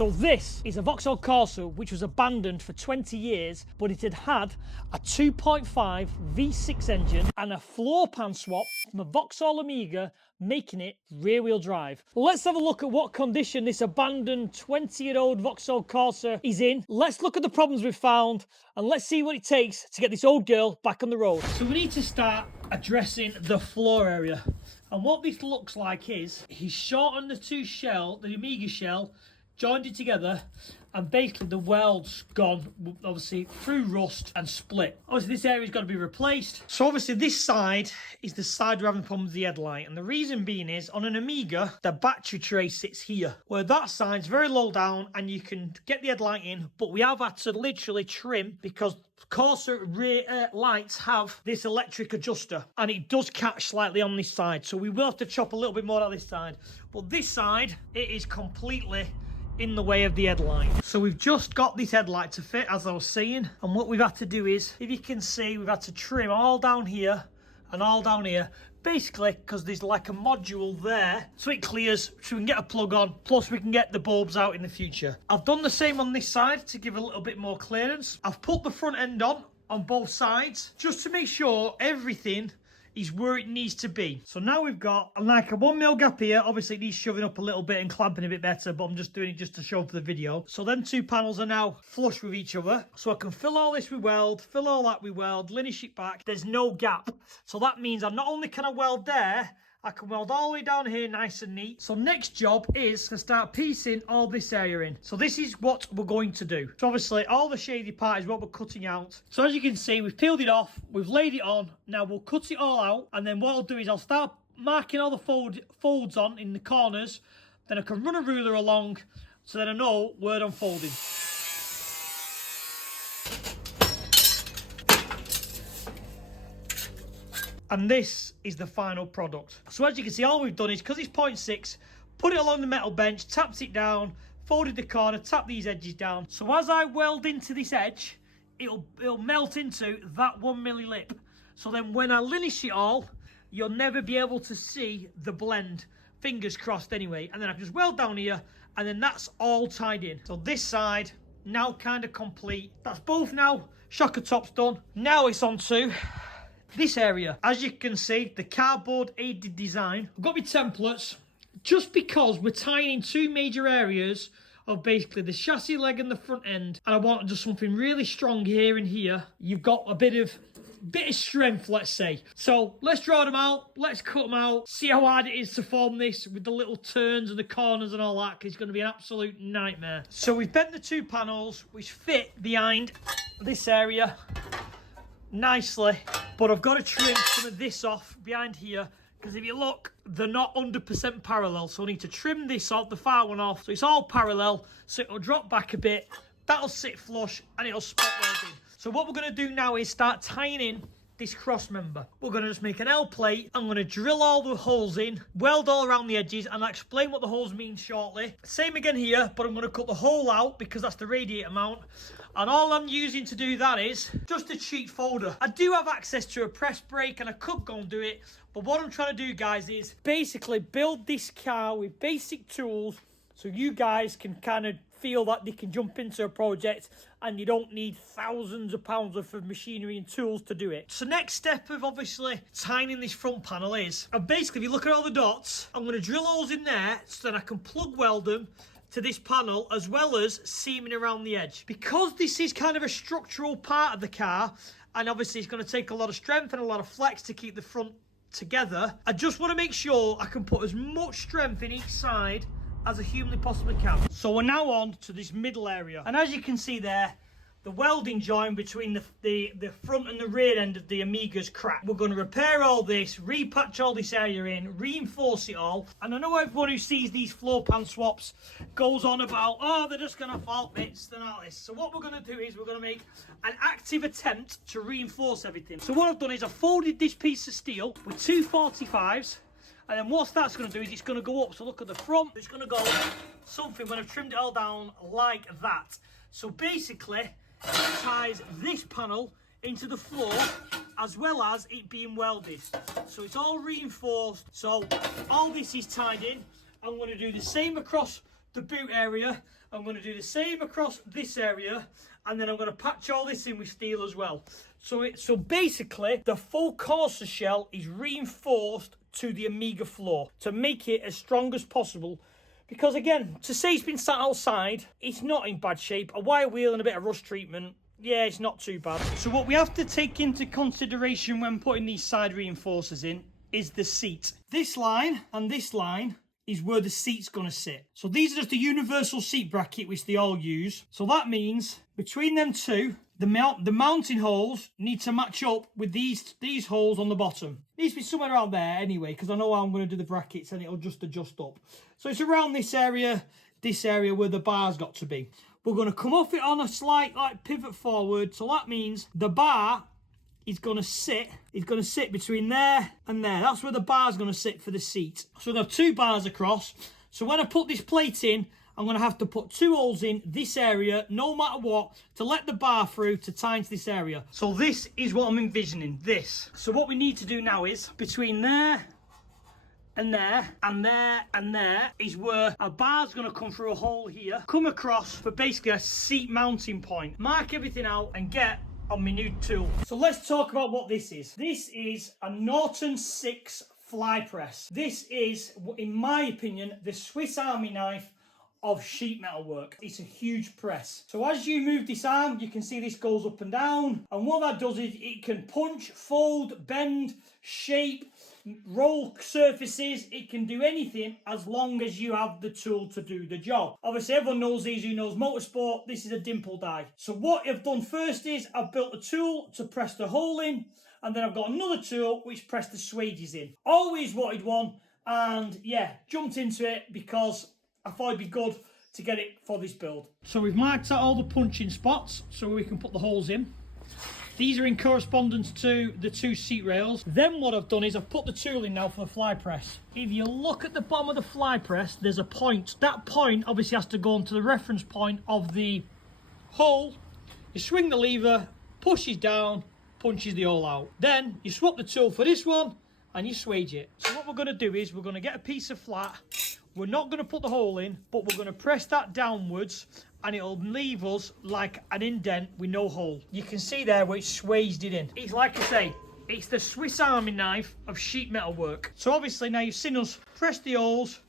So this is a Vauxhall Corsa which was abandoned for 20 years, but it had had a 2.5 V6 engine and a floor pan swap from a Vauxhall Amiga, making it rear wheel drive. Let's have a look at what condition this abandoned 20-year-old Vauxhall Corsa is in. Let's look at the problems we've found and let's see what it takes to get this old girl back on the road. So we need to start addressing the floor area. And what this looks like is he's shortened the Amiga shell, joined it together, and basically the weld's gone, obviously, through rust and split. Obviously, this area's got to be replaced. So obviously, this side is the side we're having problems with the headlight. And the reason being is, on an Amiga, the battery tray sits here, where that side's very low down, and you can get the headlight in, but we have had to literally trim, because Corsa rear lights have this electric adjuster, and it does catch slightly on this side. So we will have to chop a little bit more on this side. But this side, it is completely in the way of the headlight. So we've just got this headlight to fit, as I was saying, and what we've had to do is, if you can see, we've had to trim all down here and all down here, basically because there's like a module there, so it clears, so we can get a plug on, plus we can get the bulbs out in the future. I've done the same on this side to give a little bit more clearance. I've put the front end on both sides, just to make sure everything is where it needs to be. So now we've got like a 1mm gap here. Obviously it needs shoving up a little bit and clamping a bit better, but I'm just doing it just to show for the video. So then two panels are now flush with each other. So I can fill all this with weld, fill all that with weld, lineage it back. There's no gap. So that means I not only can I weld there, I can weld all the way down here nice and neat. So next job is to start piecing all this area in. So this is what we're going to do. So obviously all the shady part is what we're cutting out. So as you can see, we've peeled it off, we've laid it on. Now we'll cut it all out, and then what I'll do is I'll start marking all the folds on in the corners. Then I can run a ruler along so that I know where I'm folding. And this is the final product. So as you can see, all we've done is, because it's 0.6, put it along the metal bench, tapped it down, folded the corner, tapped these edges down. So as I weld into this edge, it'll melt into that 1mm lip. So then when I lineage it all, you'll never be able to see the blend. Fingers crossed anyway. And then I can just weld down here, and then that's all tied in. So this side, now kind of complete. That's both now shocker tops done. Now it's on to this area. As you can see, the cardboard aided design. I've got my templates, just because we're tying in two major areas of basically the chassis leg and the front end, and I want to do something really strong here and here. You've got a bit of strength, let's say. So let's draw them out, let's cut them out, see how hard it is to form this with the little turns and the corners and all that, because it's going to be an absolute nightmare. So we've bent the two panels which fit behind this area nicely, but I've got to trim some of this off behind here, because if you look, they're not 100% parallel, so I need to trim this off, the far one off, so it's all parallel, so it'll drop back a bit, that'll sit flush, and it'll spot welding. So what we're going to do now is start tying in this cross member. We're going to just make an L plate. I'm going to drill all the holes in, weld all around the edges, and I'll explain what the holes mean shortly. Same again here, but I'm going to cut the hole out because that's the radiator mount. And all I'm using to do that is just a cheat folder. I do have access to a press brake and I could go and do it, but what I'm trying to do, guys, is basically build this car with basic tools so you guys can kind of feel that they can jump into a project and you don't need thousands of pounds worth of machinery and tools to do it. So next step of obviously tying in this front panel is, basically if you look at all the dots, I'm going to drill holes in there so that I can plug weld them to this panel, as well as seaming around the edge. Because this is kind of a structural part of the car, and obviously it's going to take a lot of strength and a lot of flex to keep the front together, I just want to make sure I can put as much strength in each side as I humanly possibly can. So we're now on to this middle area, and as you can see there, the welding joint between the front and the rear end of the Amiga's cracked. We're going to repair all this, repatch all this area in, reinforce it all. And I know everyone who sees these floor pan swaps goes on about, oh, they're just going to fault bits, they're not this. So what we're going to do is we're going to make an active attempt to reinforce everything. So what I've done is I've folded this piece of steel with two 45s. And then what that's going to do is it's going to go up. So look at the front, it's going to go something when I've trimmed it all down like that. So basically, it ties this panel into the floor as well as it being welded. So it's all reinforced. So all this is tied in. I'm going to do the same across the boot area, I'm going to do the same across this area, and then I'm going to patch all this in with steel as well. So basically, the full Corsa shell is reinforced to the Amiga floor to make it as strong as possible. Because again, to say it's been sat outside, it's not in bad shape. A wire wheel and a bit of rust treatment, yeah, it's not too bad. So what we have to take into consideration when putting these side reinforcers in is the seat. This line and this line is where the seat's going to sit. So these are just a universal seat bracket which they all use. So that means between them two, the mounting holes need to match up with these holes on the bottom. Needs to be somewhere around there anyway, because I know how I'm going to do the brackets and it'll just adjust up. So it's around this area where the bar's got to be. We're going to come off it on a slight pivot forward. So that means the bar is going to sit between there and there. That's where the bar's going to sit for the seat. So there are two bars across. So when I put this plate in, I'm going to have to put two holes in this area, no matter what, to let the bar through to tie into this area. So this is what I'm envisioning, this. So what we need to do now is, between there and there and there and there, is where a bar's going to come through a hole here, come across for basically a seat mounting point. Mark everything out and get on my new tool. So let's talk about what this is. This is a Norton 6 fly press. This is, in my opinion, the Swiss Army knife of sheet metal work. It's a huge press. So as you move this arm, you can see this goes up and down. And what that does is it can punch, fold, bend, shape, roll surfaces. It can do anything as long as you have the tool to do the job. Obviously everyone knows these who knows motorsport. This is a dimple die. So what I've done first is I've built a tool to press the hole in, and then I've got another tool which press the swages in. Always wanted one, and yeah, jumped into it because I thought it'd be good to get it for this build. So we've marked out all the punching spots so we can put the holes in. These are in correspondence to the two seat rails. Then what I've done is I've put the tool in now for the fly press. If you look at the bottom of the fly press, there's a point. That point obviously has to go onto the reference point of the hole. You swing the lever, pushes down, punches the hole out. Then you swap the tool for this one and you swage it. So what we're going to do is we're going to get a piece of flat. We're not going to put the hole in, but we're going to press that downwards and it'll leave us like an indent with no hole. You can see there where it's swaged it in. It's like I say, it's the Swiss Army knife of sheet metal work. So obviously now you've seen us press the holes,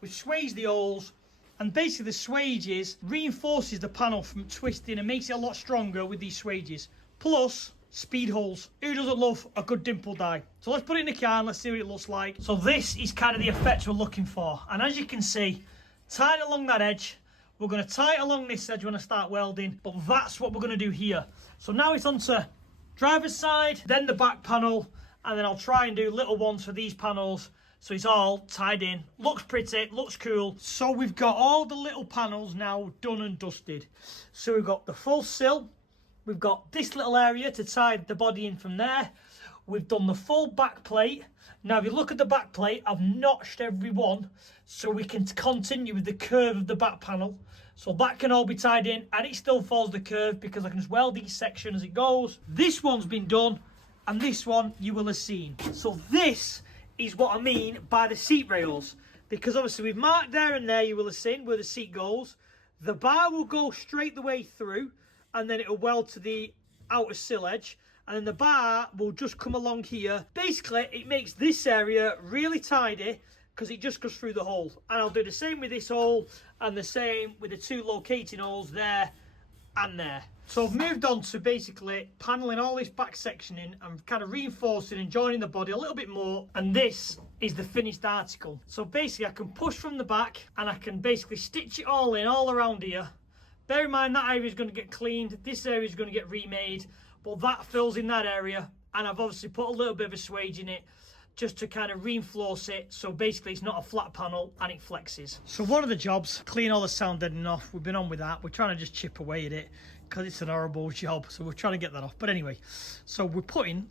we swage the holes, and basically the swages reinforces the panel from twisting and makes it a lot stronger with these swages. Plus, speed holes. Who doesn't love a good dimple die? So let's put it in the car and let's see what it looks like. So this is kind of the effect we're looking for. And as you can see, tie it along that edge. We're going to tie it along this edge when I start welding, but that's what we're going to do here. So now it's onto driver's side, then the back panel, and then I'll try and do little ones for these panels. So it's all tied in. Looks pretty, looks cool. So we've got all the little panels now done and dusted. So we've got the full sill. We've got this little area to tie the body in from there. We've done the full back plate. Now, if you look at the back plate, I've notched every one so we can continue with the curve of the back panel. So that can all be tied in and it still follows the curve because I can just weld each section as it goes. This one's been done and this one you will have seen. So this is what I mean by the seat rails, because obviously we've marked there and there, you will have seen where the seat goes. The bar will go straight the way through and then it'll weld to the outer sill edge, and then the bar will just come along here. Basically, it makes this area really tidy because it just goes through the hole. And I'll do the same with this hole and the same with the two locating holes there and there. So I've moved on to basically paneling all this back section in and kind of reinforcing and joining the body a little bit more, and this is the finished article. So basically I can push from the back and I can basically stitch it all in all around here. Bear in mind that area is going to get cleaned, this area is going to get remade, but that fills in that area, and I've obviously put a little bit of a swage in it just to kind of reinforce it, so basically it's not a flat panel and it flexes. So one of the jobs, clean all the sound deadening off. We've been on with that. We're trying to just chip away at it because it's an horrible job, so we're trying to get that off. But anyway, so we're putting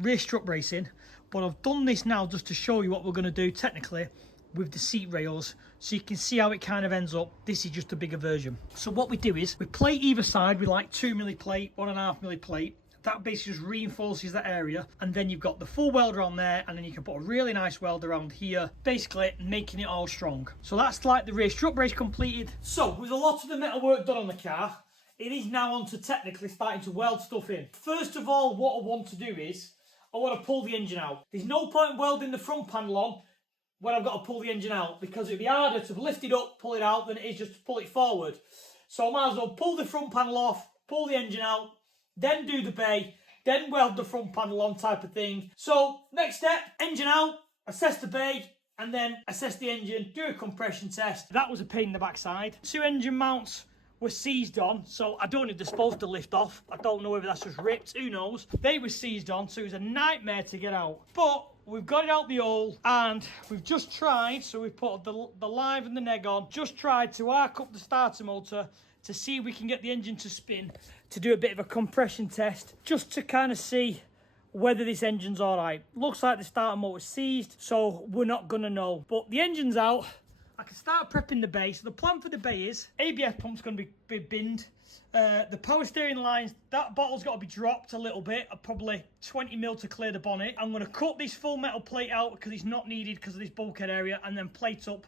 rear strut brace in, but I've done this now just to show you what we're going to do technically with the seat rails, so you can see how it kind of ends up. This is just a bigger version. So what we do is we plate either side with like 2mm plate, 1.5mm plate, That basically just reinforces that area. And then you've got the full welder on there, and then you can put a really nice weld around here, basically making it all strong. So that's like the rear strut brace completed. So with a lot of the metal work done on the car, it is now on to technically starting to weld stuff in. First of all, what I want to do is, I want to pull the engine out. There's no point welding the front panel on when I've got to pull the engine out, because it'd be harder to lift it up, pull it out, than it is just to pull it forward. So I might as well pull the front panel off, pull the engine out, then do the bay, then weld the front panel on, type of thing. So next step, engine out, assess the bay, and then assess the engine, do a compression test. That was a pain in the backside. 2 engine mounts were seized on, so I don't know if they're supposed to lift off. I don't know whether that's just ripped, who knows. They were seized on, so it was a nightmare to get out. But we've got it out the hole, and we've just tried, so we've put the live and the neg on, just tried to arc up the starter motor to see if we can get the engine to spin, to do a bit of a compression test, just to kind of see whether this engine's all right. Looks like the starter motor's seized, so we're not gonna know. But the engine's out. I can start prepping the bay. So the plan for the bay is ABS pump's going to be binned. The power steering lines, that bottle's got to be dropped a little bit, probably 20 mil to clear the bonnet. I'm going to cut this full metal plate out because it's not needed because of this bulkhead area, and then plate up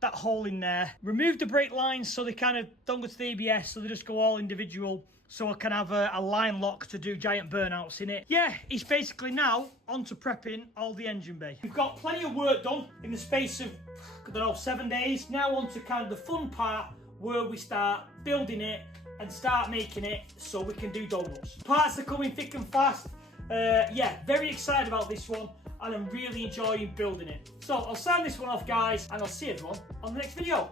that hole in there. Remove the brake lines so they kind of don't go to the ABS, so they just go all individual, so I can have a line lock to do giant burnouts in it. Yeah, it's basically now on to prepping all the engine bay. We've got plenty of work done in the space of, I don't know, 7 days. Now on to kind of the fun part, where we start building it and start making it so we can do donuts. Parts are coming thick and fast. Yeah, very excited about this one, and I'm really enjoying building it. So I'll sign this one off, guys, and I'll see everyone on the next video.